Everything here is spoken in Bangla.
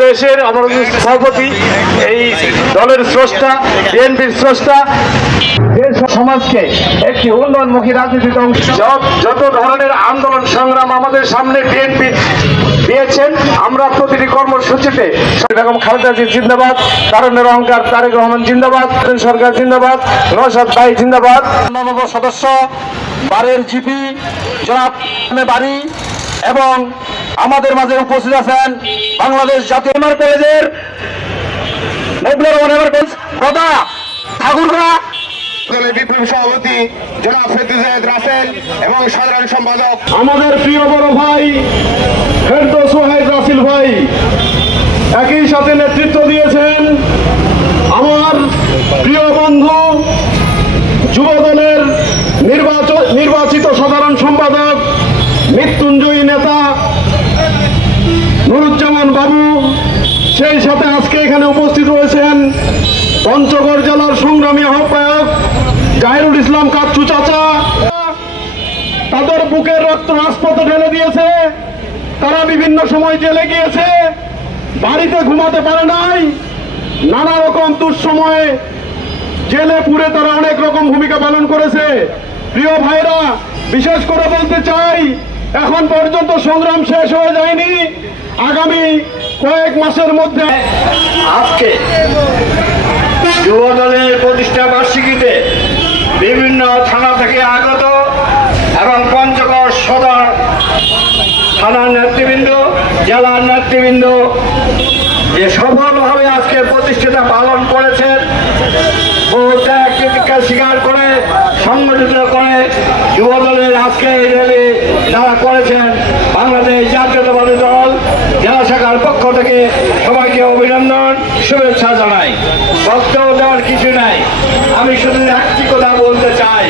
বাংলাদেশের আমাদের সভাপতি, এই দলের স্রষ্টা, বিএনপির স্রষ্টা, দেশ সমাজকে একটি উন্নয়নমুখী রাজনীতিতে যত ধরনের আন্দোলন সংগ্রাম আমাদের সামনে বিএনপি দিয়েছেন, আমরা প্রতিটি কর্মসূচিতে বেগম খালেদা জিয়া জিন্দাবাদ, তারুণ্যের অহংকার তারেক রহমান জিন্দাবাদ, সরকার জিন্দাবাদ, নওশাদ ভাই জিন্দাবাদ, নব সদস্য বারের জিপি জনাব বাড়ি এবং আমাদের মাঝে উপস্থিত আছেন বাংলাদেশ জাতীয় কলেজের ঠাকুরগা বিপ্লবী সভাপতি জনাব ফেরদৌস রাসেল এবং সাধারণ সম্পাদক আমাদের প্রিয় বড় ভাই ফেরদৌস রাসেল ভাই একই সাথে নেতৃত্ব দিয়েছেন আমার প্রিয় বন্ধু যুব দলের নির্বাচিত সাধারণ সম্পাদক মৃত্যুঞ্জয়ী নেতা নুরুজ্জামান বাবু। সেই সাথে আজকে এখানে উপস্থিত রয়েছেন পঞ্চগড় জেলার সংগ্রামী আহ্বায়ক জাহিরুল ইসলাম কাচ্চু চাচা। তাদের বুকের রক্ত রাজপথে ঢেলে দিয়েছে, তারা বিভিন্ন সময় জেলে গিয়েছে, বাড়িতে ঘুমাতে পারে নাই, নানা রকম দুঃসময়ে জেলে পুরে তারা অনেক রকম ভূমিকা পালন করেছে। প্রিয় ভাইরা, বিশেষ করে বলতে চাই, এখন পর্যন্ত সংগ্রাম শেষ হয়ে যায়নি। আগামী কয়েক মাসের মধ্যে আজকে যুব দলের প্রতিষ্ঠা বার্ষিকীতে বিভিন্ন থানা থেকে আগত এবং পঞ্চগড় সদর থানার নেতৃবৃন্দ, জেলার নেতৃবৃন্দ যে সফলভাবে আজকে প্রতিষ্ঠাতা পালন করেছেন, বহু ত্যাগ প্রতিজ্ঞা স্বীকার করে সংগঠিত করে যুব দলের আজকে এই র্যালি যারা করেছেন, বাংলাদেশ জাতীয়তাবাদী দল জেলা শাখার পক্ষ থেকে সবাইকে অভিনন্দন, শুভেচ্ছা জানাই। বক্তব্য দেওয়ার কিছু নাই, আমি শুধু একটি কথা বলতে চাই।